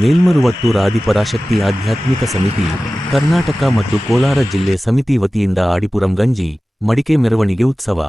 ಮೇಲ್ಮರುವತ್ತೂರ ಆದಿಪರಾಶಕ್ತಿ ಆಧ್ಯಾತ್ಮಿಕ ಸಮಿತಿ, ಕರ್ನಾಟಕ ಮತ್ತು ಕೋಲಾರ ಜಿಲ್ಲೆ ಸಮಿತಿ ವತಿಯಿಂದ ಆಡಿಪುರಂ ಗಂಜಿ, ಮಡಿಕೆ ಮೆರವಣಿಗೆ ಉತ್ಸವ.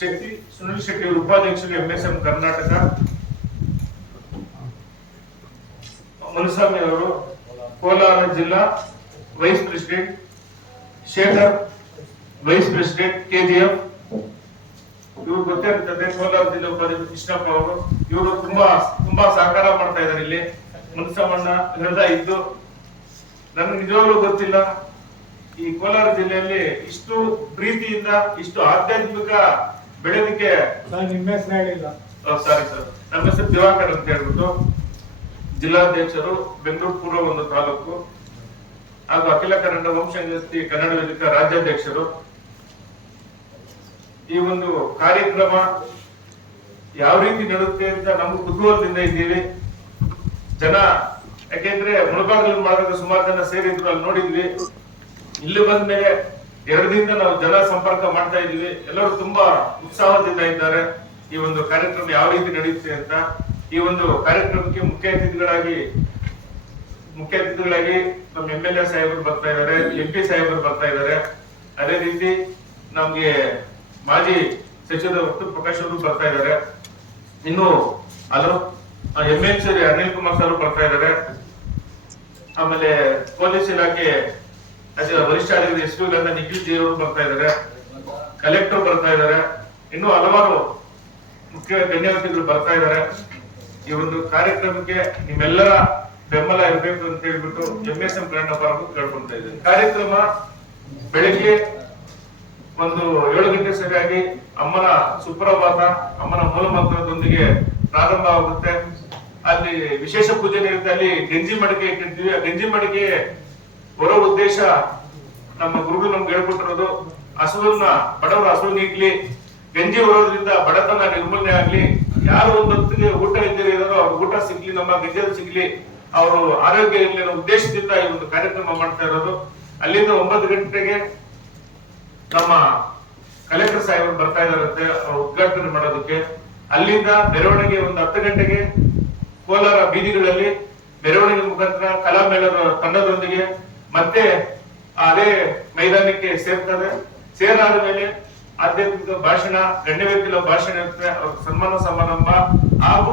ಶಕ್ತಿ ಸುನಿಲ್ ಶೆಟ್ಟಿ ಉಪಾಧ್ಯಕ್ಷರು MSM ಕರ್ನಾಟಕ, ಮುನಿಸ್ವಾಮಿ ಅವರು ಕೋಲಾರ ಜಿಲ್ಲಾ vice president, Shekhar vice president KGF, ಇವರು ಗೊತ್ತಿರ್ತದೆ. ಕೋಲಾರ ಜಿಲ್ಲಾ ಉಪಾಧ್ಯಕ್ಷ ಕೃಷ್ಣಪ್ಪ ಅವರು, ಇವರು ತುಂಬಾ ಸಹಕಾರ ಮಾಡ್ತಾ ಇದ್ದಾರೆ. ಇಲ್ಲಿ ಮುನಿಸ್ವಾಮಣ್ಣ ಹೃದಯ ಇದ್ದು ನನಗೆ ನಿಜವಾಗ್ಲೂ ಗೊತ್ತಿಲ್ಲ ಈ ಕೋಲಾರ ಜಿಲ್ಲೆಯಲ್ಲಿ ಇಷ್ಟು ಪ್ರೀತಿಯಿಂದ ಇಷ್ಟು ಆಧ್ಯಾತ್ಮಿಕ ಬೆಳೆದಿಕ್ಕೆ. ಸಾರಿ ಸರ್, ನಮ್ಮ ಹೆಸರು ದಿವಾಕರ್ ಅಂತ ಹೇಳ್ಬಿಟ್ಟು, ಜಿಲ್ಲಾಧ್ಯಕ್ಷರು, ಬೆಂಗಳೂರು ಪೂರ್ವ ಒಂದು ತಾಲೂಕು ಹಾಗೂ ಅಖಿಲ ಕನ್ನಡ ವಂಶಜಾತಿ ಕನ್ನಡ ವೇದಿಕೆ ರಾಜ್ಯಾಧ್ಯಕ್ಷರು. ಈ ಒಂದು ಕಾರ್ಯಕ್ರಮ ಯಾವ ರೀತಿ ನಡೆಯುತ್ತೆ ಅಂತ ನಮ್ಗೆ ಕುತೂಹಲದಿಂದ ಇದ್ದೀವಿ. ಜನ ಯಾಕೆಂದ್ರೆ ಮುಳಬಾಗಿಲು ಮಾಡಿದಾಗ ಸುಮಾರು ಜನ ಸೇರಿದ್ರು, ಅಲ್ಲಿ ನೋಡಿದ್ವಿ. ಇಲ್ಲಿ ಬಂದ ಮೇಲೆ 2 ದಿನದಿಂದ ನಾವು ಜನ ಸಂಪರ್ಕ ಮಾಡ್ತಾ ಇದೀವಿ. ಎಲ್ಲರೂ ತುಂಬಾ ಉತ್ಸಾಹದಿಂದ ಇದ್ದಾರೆ. ಈ ಒಂದು ಕಾರ್ಯಕ್ರಮ ಯಾವ ರೀತಿ ನಡೆಯುತ್ತೆ ಅಂತ. ಈ ಒಂದು ಕಾರ್ಯಕ್ರಮಕ್ಕೆ ಮುಖ್ಯ ಅತಿಥಿಗಳಾಗಿ ನಮ್ಮ MLA ಸಾಹೇಬರು ಬರ್ತಾ ಇದ್ದಾರೆ, MP ಸಾಹೇಬರು ಬರ್ತಾ ಇದ್ದಾರೆ. ಅದೇ ರೀತಿ ನಮ್ಗೆ ಮಾಜಿ ಸಚಿವ ಪ್ರಕಾಶ್ ಅವರು ಬರ್ತಾ ಇದ್ದಾರೆ. ಇನ್ನು MLC ಅನಿಲ್ ಕುಮಾರ್ ಸರ್ ಬರ್ತಾ ಇದ್ದಾರೆ. ಆಮೇಲೆ ಪೊಲೀಸ್ ಇಲಾಖೆ ವರಿಷ್ಠಾಧಿಕಾರಿ SP ನಿಖಿಲ್ ಜಿ ಅವರು ಬರ್ತಾ ಇದ್ದಾರೆ. ಕಲೆಕ್ಟರ್ ಬರ್ತಾ ಇದ್ದಾರೆ. ಇನ್ನು ಹಲವಾರು ಮುಖ್ಯ ಗಣ್ಯಾತಿಥಿಗಳು ಬರ್ತಾ ಇದ್ದಾರೆ. ಈ ಒಂದು ಕಾರ್ಯಕ್ರಮಕ್ಕೆ ನಿಮ್ಮೆಲ್ಲರ ಬೆಂಬಲ ಇರಬೇಕು ಅಂತ ಹೇಳ್ಬಿಟ್ಟು MSM ಕನ್ನಡ ಪರವಾಗಿ ಕೇಳ್ಕೊಂತ ಇದ್ದೇನೆ. ಕಾರ್ಯಕ್ರಮ ಬೆಳಿಗ್ಗೆ ಒಂದು 7 ಗಂಟೆ ಸರಿಯಾಗಿ ಅಮ್ಮನ ಸುಪ್ರಭಾತ, ಅಮ್ಮನ ಮೂಲ ಮಂತ್ರದೊಂದಿಗೆ ಪ್ರಾರಂಭ ಆಗುತ್ತೆ. ಅಲ್ಲಿ ವಿಶೇಷ ಪೂಜೆ ಇರುತ್ತೆ. ಅಲ್ಲಿ ಗಂಜಿ ಮಡಿಕೆ ಇಟ್ಟಿರ್ತೀವಿ. ಆ ಗಂಜಿ ಮಡಿಕೆ ಬರೋ ಉದ್ದೇಶ ನಮ್ಮ ಗುರುಗಳು ನಮ್ಗೆ ಹೇಳ್ಕೊಟ್ಟಿರೋದು, ಬಡವರ ಹಸುವು ನೀಗ್ಲಿ, ಗಂಜಿ ಹೊರೋದ್ರಿಂದ ಬಡತನ ನಿರ್ಮೂಲನೆ ಆಗ್ಲಿ, ಯಾರು ಒಂದು ಹೊತ್ತಿಗೆ ಊಟ ಇದ್ದೀರಿ ಇದಾರೋ ಅವ್ರ ಊಟ ಸಿಗ್ಲಿ, ನಮ್ಮ ಗಂಜಲ್ ಸಿಗ್ಲಿ, ಅವರು ಆರೋಗ್ಯ ಇರ್ಲಿ ಅನ್ನೋ ಉದ್ದೇಶದಿಂದ ಈ ಒಂದು ಕಾರ್ಯಕ್ರಮ ಮಾಡ್ತಾ ಇರೋದು. ಅಲ್ಲಿಂದ 9 ಗಂಟೆಗೆ ನಮ್ಮ ಕಲೆಕ್ಟರ್ ಸಾಹೇಬರು ಬರ್ತಾ ಇದಾರಂತೆ ಅವ್ರ ಉದ್ಘಾಟನೆ ಮಾಡೋದಕ್ಕೆ. ಅಲ್ಲಿಂದ ಮೆರವಣಿಗೆ ಒಂದು 10 ಗಂಟೆಗೆ ಕೋಲಾರ ಬೀದಿಗಳಲ್ಲಿ ಮೆರವಣಿಗೆ ಮುಖಾಂತರ ಕಲಾಮೇಳದ ತಂಡದೊಂದಿಗೆ ಮತ್ತೆ ಅದೇ ಮೈದಾನಕ್ಕೆ ಸೇರ್ತದೆ. ಸೇರಾದ ಮೇಲೆ ಆಧ್ಯಾತ್ಮಿಕ ಭಾಷಣ, ಗಣ್ಯ ವ್ಯಕ್ತಿಗಳ ಭಾಷಣ ಇರುತ್ತೆ, ಅವ್ರ ಸನ್ಮಾನ ಸಮಾರಂಭ ಹಾಗೂ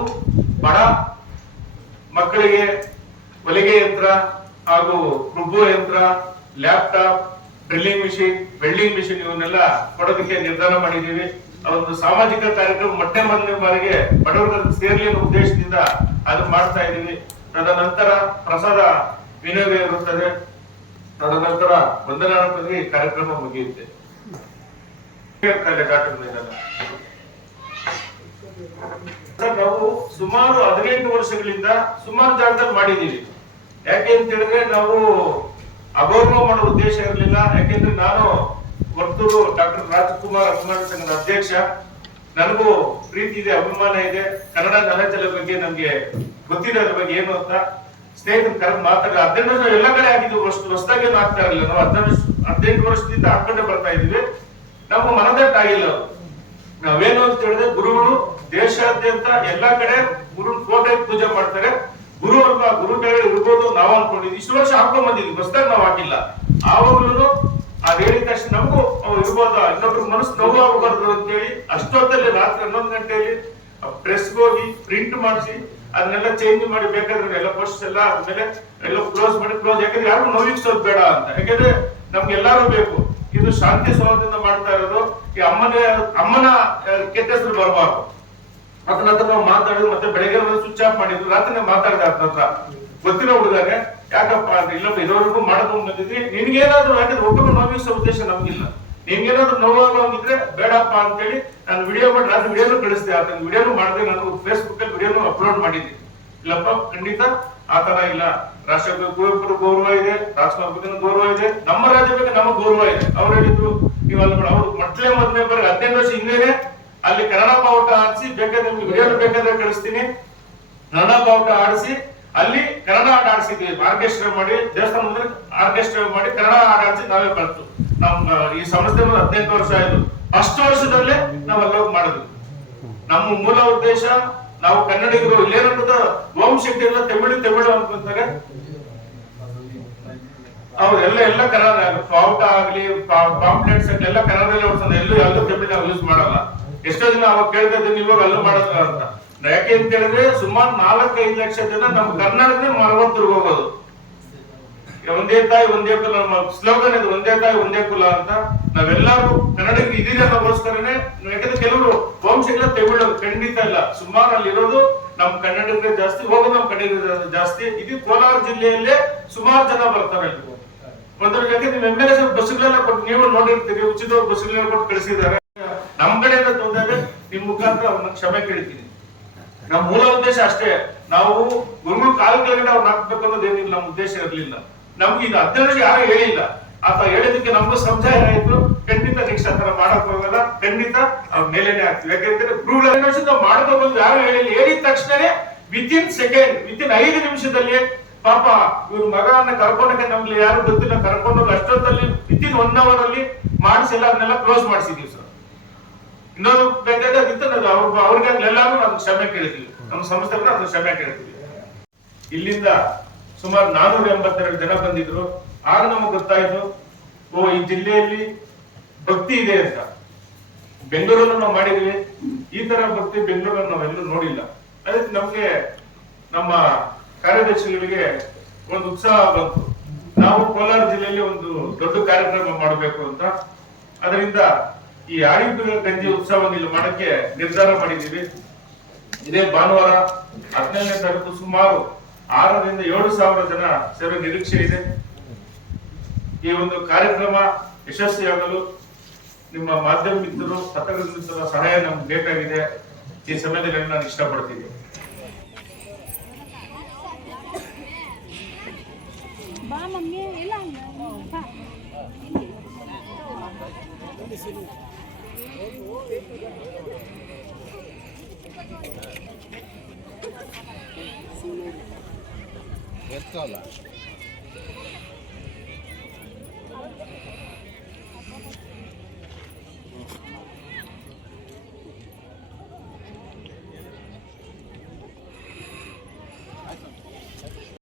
ಬಡ ಮಕ್ಕಳಿಗೆ ಹೊಲಿಗೆ ಯಂತ್ರ ಹಾಗೂ ರುಬ್ಬುವ ಯಂತ್ರ, laptop, drilling machine, welding machine ಇವನ್ನೆಲ್ಲ ಕೊಡೋದಕ್ಕೆ ನಿರ್ಧಾರ ಮಾಡಿದ್ದೀವಿ. ಒಂದು ಸಾಮಾಜಿಕ ಕಾರ್ಯಕ್ರಮ ಮೊದಲನೇ ಬಾರಿಗೆ ಬಡವರ ಸೇರ್ಲಿ ಅನ್ನೋ ಉದ್ದೇಶದಿಂದ ಅದನ್ನ ಮಾಡ್ತಾ ಇದೀವಿ. ತದನಂತರ ಪ್ರಸಾದ ವಿನಿಯೋಗ ಇರುತ್ತದೆ. ತದನಂತರ ವಂದನಾರ್ಪಣೆಗೆ ಕಾರ್ಯಕ್ರಮ ಮುಗಿಯುತ್ತೆ. ನಾವು ಸುಮಾರು 18 ವರ್ಷಗಳಿಂದ ಸುಮಾರು ಜಾಗದಲ್ಲಿ ಮಾಡಿದೀವಿ. ಯಾಕೆ ಅಂತ ಹೇಳಿದ್ರೆ ನಾವು ಅಗೌರವ ಮಾಡೋ ಉದ್ದೇಶ ಇರಲಿಲ್ಲ. ಯಾಕೆಂದ್ರೆ ನಾನು ವರ್ತೂರು ಡಾಕ್ಟರ್ ರಾಜ್ಕುಮಾರ್ ಅಭಿಮಾನ ಸಂಘದ ಅಧ್ಯಕ್ಷ. ನನಗೂ ಪ್ರೀತಿ ಇದೆ, ಅಭಿಮಾನ ಇದೆ. ಕನ್ನಡ ನೆಲಜಲ ಬಗ್ಗೆ ನಮ್ಗೆ ಗೊತ್ತಿದೆ, ಅದ್ರ ಬಗ್ಗೆ ಏನು ಅಂತ ಸ್ನೇಹಿತರು ಕರೆದು ಮಾತಾಡ. 18 ಎಲ್ಲ ಕಡೆ ಆಗಿದ್ದು, ಹೊಸದಾಗಿ ಆಗ್ತಾ ಇರಲಿಲ್ಲ. ನಾವು 18 ವರ್ಷದಿಂದ ಹಾಕೊಂಡೇ ಬರ್ತಾ ಇದೀವಿ. ನಮ್ಮ ಮನದಟ್ಟಾಗಿಲ್ಲ ಅದು. ನಾವೇನು ಅಂತ ಹೇಳಿದ್ರೆ ಗುರುಗಳು ದೇಶಾದ್ಯಂತ ಎಲ್ಲಾ ಕಡೆ ಗುರು ಫೋಟೋ ಪೂಜೆ ಮಾಡ್ತಾರೆ. ಗುರು ಅಲ್ವಾ, ಗುರು ಕೆಳಗಡೆ ಇರ್ಬೋದು ನಾವು ಅನ್ಕೊಂಡಿದ್ವಿ. ಇಷ್ಟು ವರ್ಷ ಹಾಕೊಂಡ್ ಬಂದಿದ್ವಿ, ಹೊಸದಾಗಿ ನಾವು ಹಾಕಿಲ್ಲ. ಆವಾಗ್ಲೂ ಅದ್ ಹೇಳಿದ ತಕ್ಷಣ ನಮಗೂ ಇರ್ಬೋದ, ಇನ್ನೊಬ್ರು ಮನಸ್ಸು ನೋವು ಆಗಬಾರ್ದು ಅಂತೇಳಿ ಅಷ್ಟೊತ್ತಲ್ಲಿ ರಾತ್ರಿ 11 ಗಂಟೆಯಲ್ಲಿ ಪ್ರೆಸ್ಗೆ ಹೋಗಿ ಪ್ರಿಂಟ್ ಮಾಡಿಸಿ ಅದನ್ನೆಲ್ಲ ಚೇಂಜ್ ಮಾಡಿ ಬೇಕಾದ್ರೆ ಎಲ್ಲ ಪೋಸ್ಟ್ ಎಲ್ಲ ಆದ್ಮೇಲೆ ಎಲ್ಲ ಕ್ಲೋಸ್ ಮಾಡಿ ಯಾಕಂದ್ರೆ ಯಾರು ನೋವಿಸೋದು ಬೇಡ ಅಂತ. ಯಾಕಂದ್ರೆ ನಮ್ಗೆ ಎಲ್ಲಾರು ಬೇಕು. ಇದು ಶಾಂತಿ ಸ್ವಭಾವದಿಂದ ಮಾಡ್ತಾ ಇರೋದು. ಈ ಅಮ್ಮನ ಕೆಟ್ಟ ಹೆಸರು ಬರಬಾರ್ದು. ಅದನ್ನ ಹತ್ರ ನಾವು ಮಾತಾಡಿದ್ರು. ಮತ್ತೆ ಬೆಳಗ್ಗೆ ಸ್ವಿಚ್ ಆಫ್ ಮಾಡಿದ್ರು, ರಾತ್ರಿ ಮಾತಾಡಿದ ಹತ್ರ ಗೊತ್ತಿರೋ ಹುಡುಗರೆ ಯಾಕಪ್ಪ ಅಂದ್ರೆ ಇಲ್ಲಪ್ಪ ಇರೋವರೆಗೂ ಮಾಡ್ಕೊಂಡ್ ಬಂದಿದ್ವಿ. ನಿನ್ಗೇನಾದ್ರು ಯಾಕಂದ್ರೆ ಒಬ್ಬರು ನೋವಿಸೋ ಉದ್ದೇಶ ನಮ್ಗಿಲ್ಲ. ನಿಮ್ಗೇನಾದ್ರು ನೋವಾಗಿದ್ರೆ ಬೇಡಪ್ಪ ಅಂತೇಳಿ ನಾನು ವಿಡಿಯೋ ಮಾಡಿ ರಾತ್ರಿ ವಿಡಿಯೋನು ಕಳಿಸಿದೆ. ಅದನ್ನ ವಿಡಿಯೋನು ಮಾಡಿದೆ, ನಾನು ಫೇಸ್ಬುಕ್ ಅಲ್ಲಿ ವಿಡಿಯೋನು ಅಪ್ಲೋಡ್ ಮಾಡಿದ್ದೆ. ಇಲ್ಲಪ್ಪ ಖಂಡಿತ ಆತರ ಇಲ್ಲ. ರಾಷ್ಟ್ರ ಕುವೆಂಪು ಗೌರವ ಇದೆ, ರಾಜ್ಕುಮಾರ್ ಬಗ್ಗೆ ಗೌರವ ಇದೆ, ನಮ್ಮ ರಾಜ್ಯ ಬಗ್ಗೆ ನಮಗ್ ಗೌರವ ಇದೆ. ಅವ್ರು ಹೇಳಿದ್ರು ನೀವು ಅಲ್ಲಿ ಅವ್ರು ಮೊದಲೇ ಬರೀ 15 ವರ್ಷ ಹಿಂದೇನೆ ಅಲ್ಲಿ ಕನ್ನಡ ಬಾವುಟ ಆಡಿಸಿ, ಬೇಕಾದ್ರೆ ನಿಮ್ಗೆ ವಿಡಿಯೋ ಬೇಕಾದ್ರೆ ಕಳಿಸ್ತೀನಿ, ಕನ್ನಡ ಬಾವುಟ ಆಡಿಸಿ ಅಲ್ಲಿ ಕನ್ನಡ ಹಾಡು ಆಡಿಸಿದ್ವಿ. ಆರ್ಕೆಸ್ಟ್ರಾ ಮಾಡಿ ದೇವಸ್ಥಾನ ಮುಂದೆ ಆರ್ಕೆಸ್ಟ್ರಾ ಮಾಡಿ ಕನ್ನಡ ಹಾಡು ಆಡಿಸಿ ನಾವೇ ಕಲ್ತು. ನಮ್ ಈ ಸಂಸ್ಥೆ 15 ವರ್ಷ ಆಯ್ತು. ಫಸ್ಟ್ ವರ್ಷದಲ್ಲೇ ನಾವ್ ಅಲ್ಲೋಗಿ ಮಾಡಿದ್ವಿ. ನಮ್ಮ ಮೂಲ ಉದ್ದೇಶ ನಾವು ಕನ್ನಡಿಗರು ಇಲ್ಲೇನಂತ ಓಂ ಶಕ್ತಿ ಎಲ್ಲ ತಮಿಳು ಅನ್ಕೊಂತಾರೆ. ಎಲ್ಲ ಕನ್ನಡ ಬಾವುಟ ಆಗ್ಲಿ ಪಾಂಪ್ಲೆಟ್ಸ್ ಎಲ್ಲ ಕನ್ನಡದಲ್ಲೇ ಓಡಿಸೋದು. ಎಲ್ಲೂ ತಮಿಳು ನಾವು ಯೂಸ್ ಮಾಡಲ್ಲ. ಎಷ್ಟೋ ಜನ ಅವಾಗ ಕೇಳ್ತಾ ಇದ್ದೀನಿ ಇವಾಗ ಅಲ್ಲೂ ಮಾಡೋದು ಅಂತ. ಯಾಕೆ ಅಂತ ಹೇಳಿದ್ರೆ ಸುಮಾರು 4-5 ಲಕ್ಷ ಜನ ನಮ್ಮ ಕರ್ನಾಟಕದ ಮರವತ್ತಿರ್ಗ ಹೋಗೋದು. ಒಂದೇ ತಾಯಿ ಒಂದೇ ಕುಲ, ನಮ್ಮ ಸ್ಲೋಗನ್ ಇದು ಒಂದೇ ತಾಯಿ ಒಂದೇ ಕುಲ ಅಂತ. ನಾವೆಲ್ಲರೂ ಕನ್ನಡಿಗ ಇದೀರ ಅನ್ನೋಗೋಸ್ಕರನೇ. ಯಾಕಂದ್ರೆ ಕೆಲವರು ವಂಶಗಳ ತಮಿಳು ಖಂಡಿತ ಇಲ್ಲ. ಸುಮಾರು ಅಲ್ಲಿ ಇರೋದು ನಮ್ಮ ಕನ್ನಡಿಗರೇ ಜಾಸ್ತಿ, ಹೋಗೋದು ನಮ್ಮ ಕನ್ನಡಿಗರ ಜಾಸ್ತಿ. ಇದು ಕೋಲಾರ ಜಿಲ್ಲೆಯಲ್ಲೇ ಸುಮಾರು ಜನ ಬರ್ತಾರೆ. ಒಂದು ಯಾಕಂದ್ರೆ MLA ಬಸ್ಗಳೆಲ್ಲ ಕೊಟ್ಟು ನೀವು ನೋಡಿರ್ತೀರಿ, ಉಚಿತ ಬಸ್ಗಳೆಲ್ಲ ಕೊಟ್ಟು ಕಳಿಸಿದ್ದಾರೆ. ನಮ್ಮ ಕಡೆಯಿಂದ ತೊಂದರೆ ನಿಮ್ ಮುಖಾಂತರ ಅವ್ರನ್ನ ಕ್ಷಮೆ ಕೇಳ್ತೀನಿ. ನಮ್ಮ ಮೂಲ ಉದ್ದೇಶ ಅಷ್ಟೇ. ನಾವು ಗುರುಗಳು ಕಾಲ ಕೆಳಗಡೆ ಅವ್ರು ಹಾಕ್ಬೇಕು ಅನ್ನೋದೇನಿಲ್ಲ, ನಮ್ಮ ಉದ್ದೇಶ ಇರಲಿಲ್ಲ. ನಮ್ಗೆ ಇದು 15 ವರ್ಷ ಯಾರು ಹೇಳಿಲ್ಲ. ಆತ ಹೇಳಿದಕ್ಕೆ ನಮ್ಗೂ ಸಮಜಾಯ ಆಯ್ತು. ಖಂಡಿತ ನೆಕ್ಸ್ಟ್ ಆತರ ಮಾಡಕ್ ಹೋಗಲ್ಲ. ಖಂಡಿತ ಅವ್ರ ಮೇಲೇನೆ ಆಗ್ತೀವಿ. ಯಾಕೆಂದ್ರೆ ಗುರುಗಳ ವರ್ಷದ ಮಾಡ್ಕೋಬಹುದು ಯಾರು ಹೇಳಿಲ್ಲ. ಹೇಳಿದ ತಕ್ಷಣನೇ ವಿತಿನ್ 5 ನಿಮಿಷದಲ್ಲಿ ಪಾಪ ಇವ್ರ ಮಗನ ಕರ್ಕೊಂಡಕ್ಕೆ ನಮ್ಗೆ ಯಾರು ಗೊತ್ತಿಲ್ಲ, ಕರ್ಕೊಂಡೋಗಿ ಅಷ್ಟೊತ್ತಲ್ಲಿ ವಿತಿನ್ 1 hour ಅಲ್ಲಿ ಮಾಡಿಸಿಲ್ಲ, ಅದನ್ನೆಲ್ಲ ಕ್ಲೋಸ್ ಮಾಡಿಸಿದೀವಿ ಸರ್. ಇನ್ನೊಂದು ಬೇಕಾದ್ರೆ ಅದಿತ್ತು ಅವ್ರಿಗೆ ಎಲ್ಲಾರು ಅದನ್ನ ಕ್ಷಮೆ ಕೇಳ್ತೀವಿ. ನಮ್ಮ ಸಂಸ್ಥೆ ಅದನ್ನ ಕ್ಷಮೆ ಕೇಳ್ತೀವಿ. ಇಲ್ಲಿಂದ ಸುಮಾರು 482 ಜನ ಬಂದಿದ್ರು. ಆಗ ನಮಗೆ ಗೊತ್ತಾಯ್ತು, ಈ ಜಿಲ್ಲೆಯಲ್ಲಿ ಭಕ್ತಿ ಇದೆ ಅಂತ. ಬೆಂಗಳೂರನ್ನು ನಾವು ಮಾಡಿದ್ವಿ, ಈ ತರ ಭಕ್ತಿ ಬೆಂಗಳೂರನ್ನು ನಾವೆಲ್ಲೂ ನೋಡಿಲ್ಲ. ಅದಕ್ಕೆ ನಮ್ಗೆ ನಮ್ಮ ಕಾರ್ಯದರ್ಶಿಗಳಿಗೆ ಒಂದು ಉತ್ಸಾಹ ಬಂತು. ನಾವು ಕೋಲಾರ ಜಿಲ್ಲೆಯಲ್ಲಿ ಒಂದು ದೊಡ್ಡ ಕಾರ್ಯಕ್ರಮ ಮಾಡಬೇಕು ಅಂತ. ಅದರಿಂದ ಈ ಆಡಿಪುರ ಗಂಜಿ ಉತ್ಸವವನ್ನು ಇಲ್ಲಿ ಮಾಡಕ್ಕೆ ನಿರ್ಧಾರ ಮಾಡಿದ್ದೀವಿ. ಇದೇ ಭಾನುವಾರ 17ನೇ ತಾರೀಕು ಸುಮಾರು 6,000 to 7,000 ಜನ ಸೇರೋ ನಿರೀಕ್ಷೆ ಇದೆ. ಈ ಒಂದು ಕಾರ್ಯಕ್ರಮ ಯಶಸ್ವಿಯಾಗಲು ನಿಮ್ಮ ಮಾಧ್ಯಮ ಮಿತ್ರರು, ಪತ್ರಕರ್ತರ ಮಿತ್ರರ ಸಹಾಯ ನಮ್ಗೆ ಬೇಕಾಗಿದೆ. ಈ ಸಮಯದಲ್ಲಿ ನಾನು ಇಷ್ಟಪಡ್ತೀನಿ.